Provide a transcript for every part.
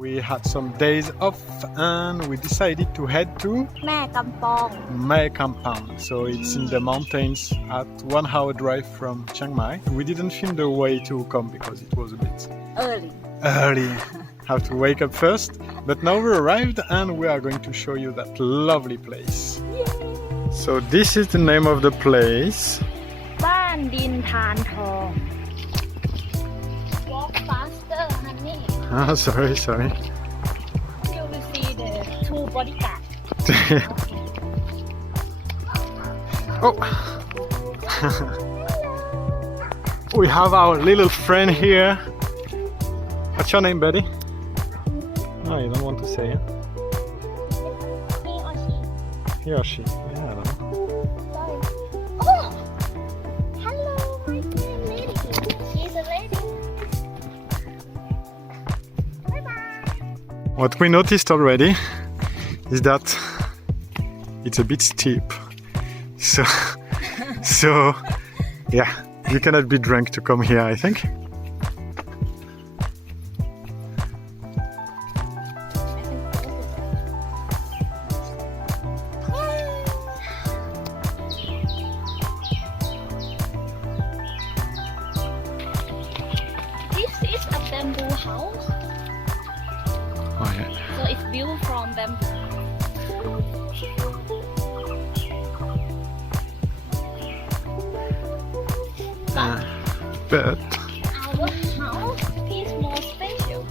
We had some days off and we decided to head to แม่กำปอง Mae Kampong. So it's in the mountains at 1 hour drive from Chiang Mai. We didn't film the way to come because it was a bit early. Have to wake up first. But now we arrived and we are going to show you that lovely place. So this is the name of the place. บ้านดินทานทอง Walk faster honey Ah, sorry. You will see the two bodyguards Oh! We have our little friend here. What's your name, buddy? Oh, you don't want to say it? He or she He or she? Yeah, I don't know. Oh! Hello my dear lady She's a lady Bye bye What we noticed already is that it's a bit steep. So yeah, you cannot be drunk to come here, I think. This is a bamboo house Oh yeah. So it's built from bamboo But Our house is more special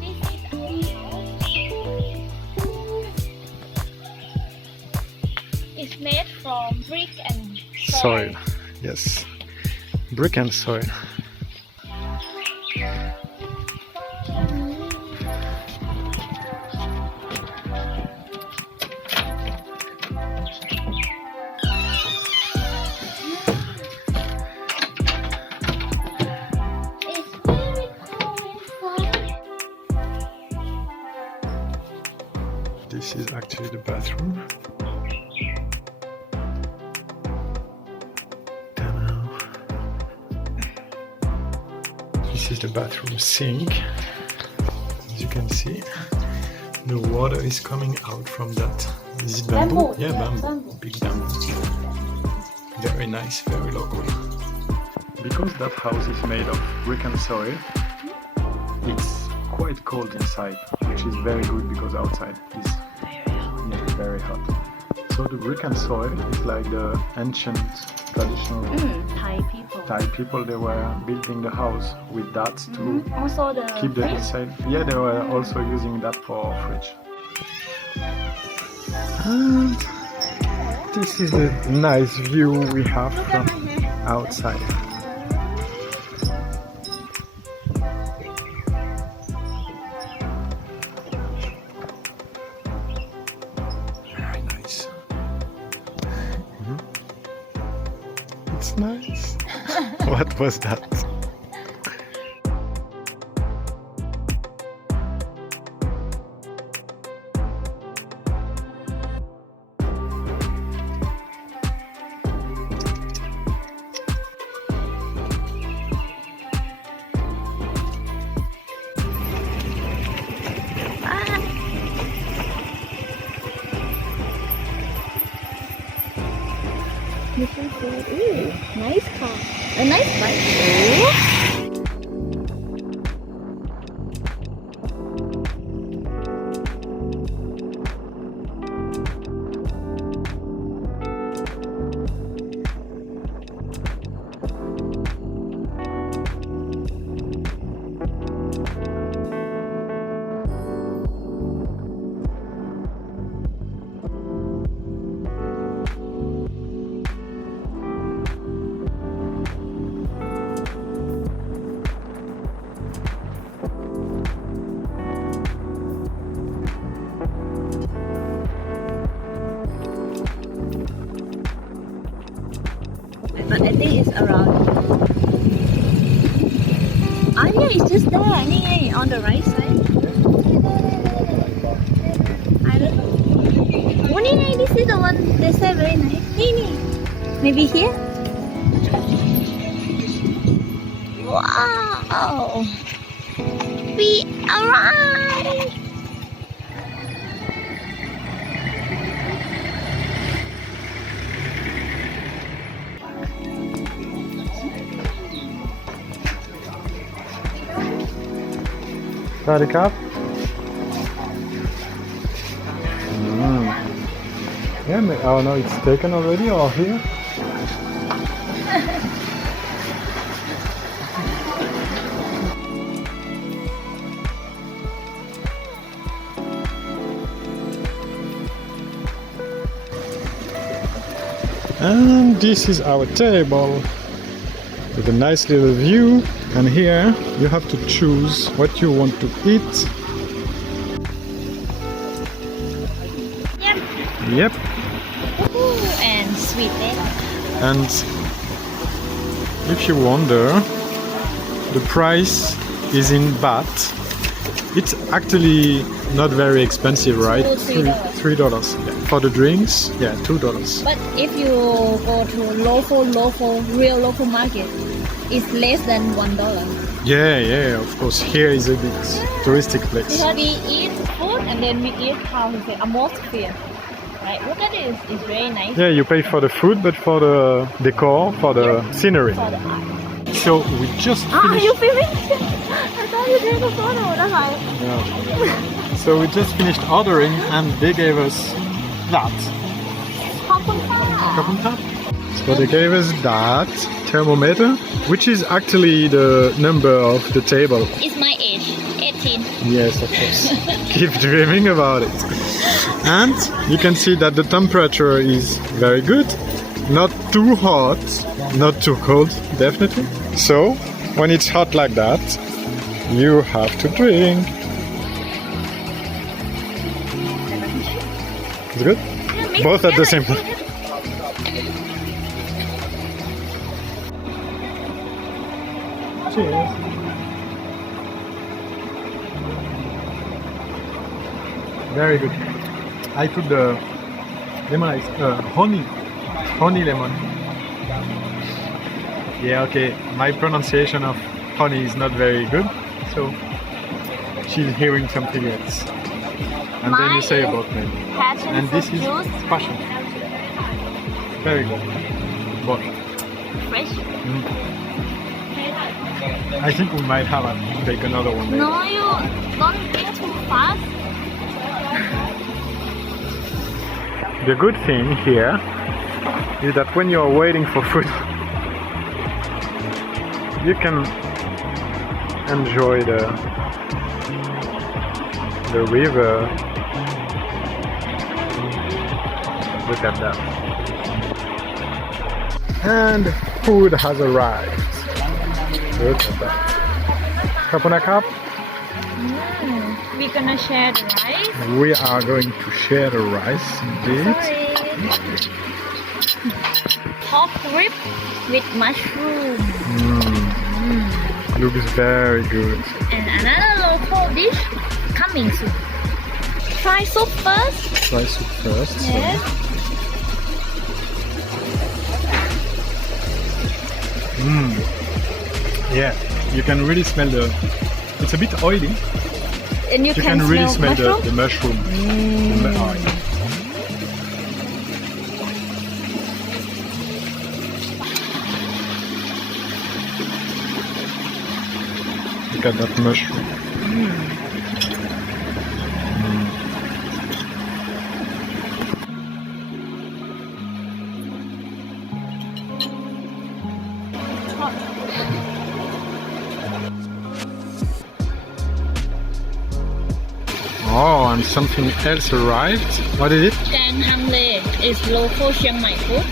This is our house It's made from brick and soil. Yes. Brick and soil. It's very cold inside. This is actually the bathroom. This is the bathroom sink. As you can see, the water is coming out from that. Is it bamboo? Bamboo, Yeah, yeah, bamboo. bamboo. Big bamboo. Very nice, very local. Because that house is made of brick and soil, it's quite cold inside, which is very good because outside is very hot. So the brick and soil is like the ancient traditional Thai people. Thai people. They were building the house with that to Also the keep the fridge. inside. Yeah, they were also using that for fridge. And this is the nice view we have from outside. Very nice. It's nice. What was that? This is good. Ooh, nice car. A nice bike. Ooh. But I think it's around. Ah, yeah, it's just there. Nee, on the right side. I don't know. Oh, nee, this is the one they say very nice. Nee. Maybe here? Wow! We arrived! Sorry, Cap. Yeah, oh no, it's taken already or here? And this is our table with a nice little view, and here you have to choose what you want to eat. Yep. Ooh, and sweet And if you wonder, the price is in baht. It's actually not very expensive, right? $3. Yeah. For the drinks, yeah, $2. But if you go to real local market, it's less than $1. Yeah, of course. Here is a bit touristic place. Because we eat food and then we eat, how to say, atmosphere. Right? Look at this, it's very nice. Yeah, you pay for the food, but for the decor, for the scenery. For the art. So we just finished. You filming? I thought you take a photo. That's why. Yeah. So we just finished ordering, and they gave us that. Kapunta. So they gave us that thermometer, which is actually the number of the table. It's my age, 18. Yes, of course. Keep dreaming about it. And you can see that the temperature is very good. Not too hot, not too cold, definitely. So, when it's hot like that, you have to drink. It's good? Yeah, Both at the same time. Cheers. Very good. I took the lemon honey lemon. Yeah, okay. My pronunciation of honey is not very good, so she's hearing something else. And then you say about me. And this is passion. Very good. But Fresh? I think we might have to take another one later. No, you don't drink too fast. The good thing here is that when you are waiting for food, you can enjoy the river. Look at that. And food has arrived. Look at that. Kapuna Kap. We're gonna share the rice. We are going to share the rice indeed. Pork rib with mushroom. Looks very good. And another local dish coming soon. Try soup first. Try soup first. Yes. Yeah, you can really smell it's a bit oily. And you can really smell mushroom? the mushroom. Look at that mushroom. Oh, and something else arrived. What is it? Chiang Mai is local Chiang Mai food.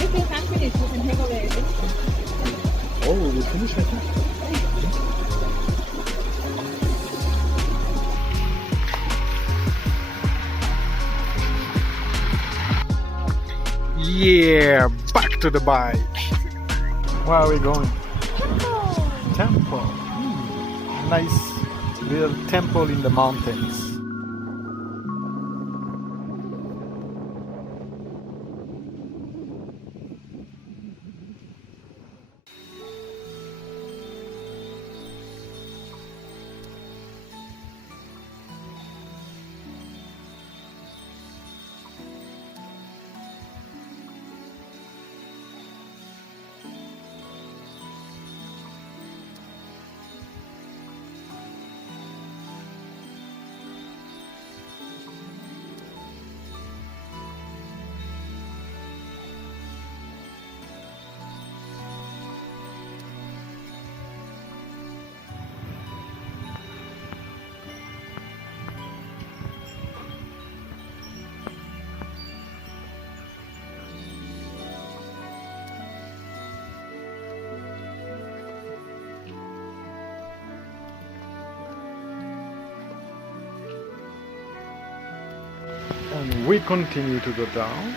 If you can't finish, you can take away this. Oh, we finished it. Yeah, back to the bike. Where are we going? Temple. Nice little temple in the mountains. And we continue to go down.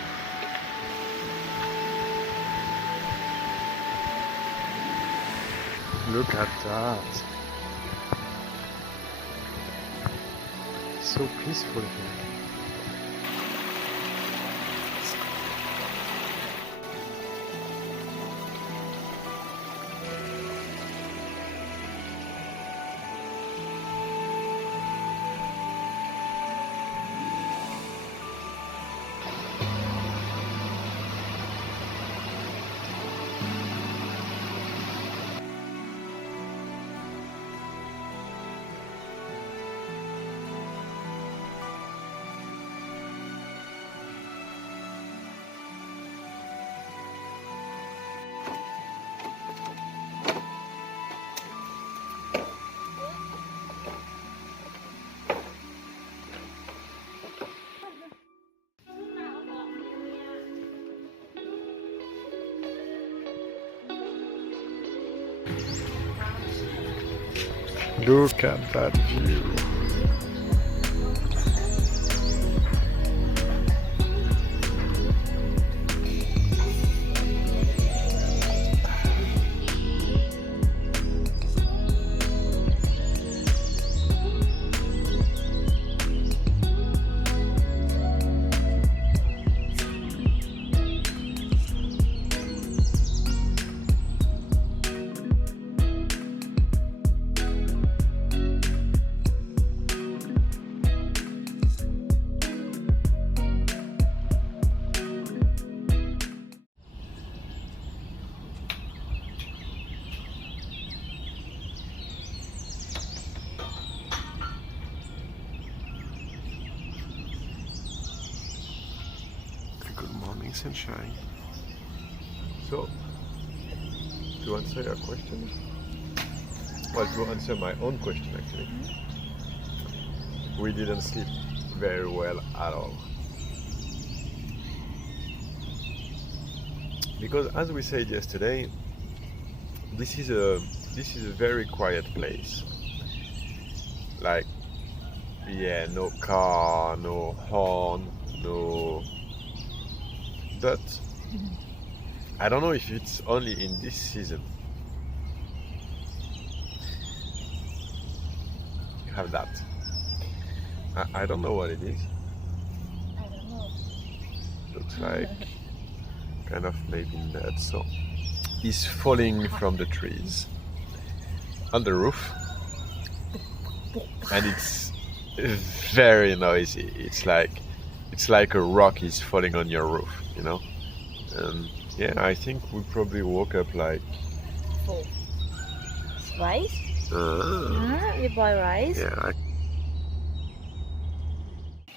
Look at that. So peaceful here. Look at that view. Sunshine. So, to answer your question, well, to answer my own question actually, we didn't sleep very well at all. Because as we said yesterday, this is a very quiet place. Like, yeah, no car, no horn, no. But I don't know if it's only in this season. You have that. I don't know what it is. I don't know. Looks like kind of maybe nuts. So it's falling from the trees on the roof, and it's very noisy. It's like a rock is falling on your roof, you know. And yeah, I think we probably woke up like rice. You buy rice. Yeah.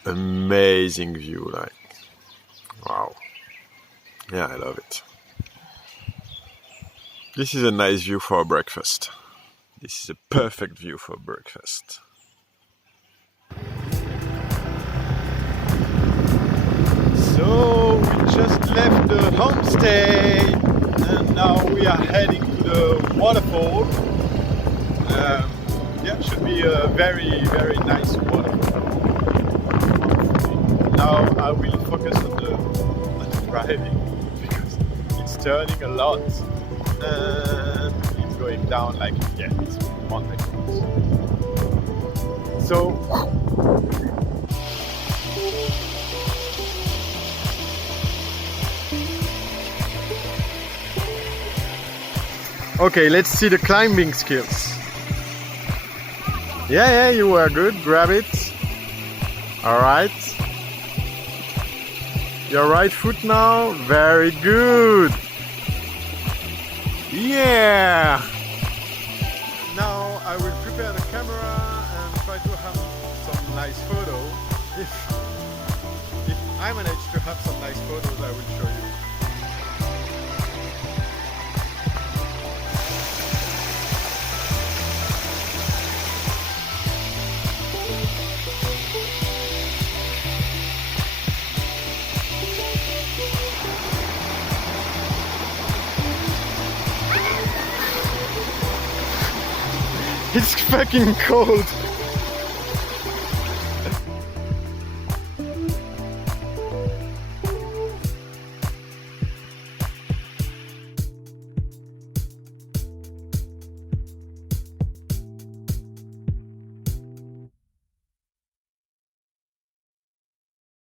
Amazing view, like wow. Yeah, I love it. This is a nice view for breakfast. This is a perfect view for breakfast. So we just left the homestay and now we are heading to the waterfall. Yeah, should be a very, very nice waterfall. Now I will focus on the driving because it's turning a lot and it's going down like, yeah, it's mountain. So okay, let's see the climbing skills. Yeah, you were good. Grab it. Alright. Your right foot now. Very good. Yeah. Now I will prepare the camera and try to have some nice photos. If I manage to have some nice photos, I will show you. It's fucking cold.